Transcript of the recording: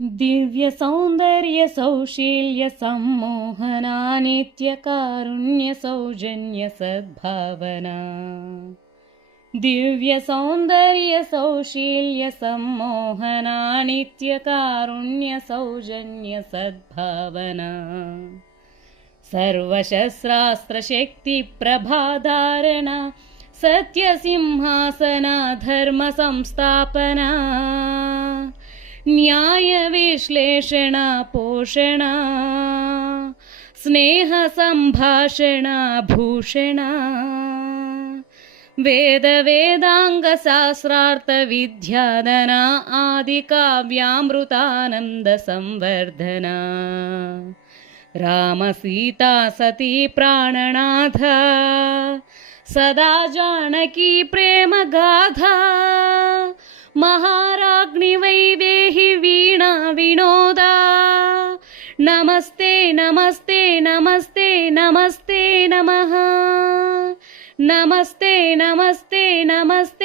दिव्यसौन्दर्यसौशील्यसम्मोहना नित्यकारुण्यसौजन्यसद्भावना। दिव्यसौन्दर्यसौशील्यसम्मोहना नित्यकारुण्यसौजन्यसद्भावना। सर्वशस्त्रास्त्रशक्तिप्रभाधारणा सत्यसिंहासना धर्मसंस्थापना। न्यायविश्लेषणा पोषणा स्नेहसम्भाषणा भूषणा। वेदवेदाङ्गशास्त्रार्थविद्याधना आदिकाव्यामृतानन्दसंवर्धना। रामसीता सती प्राणनाथ सदा जानकी प्रेमगाथा। महाराज्ञि वैदेही वीणा विनोदा। नमस्ते नमस्ते नमस्ते नमस्ते नमः। नमस्ते नमस्ते नमस्ते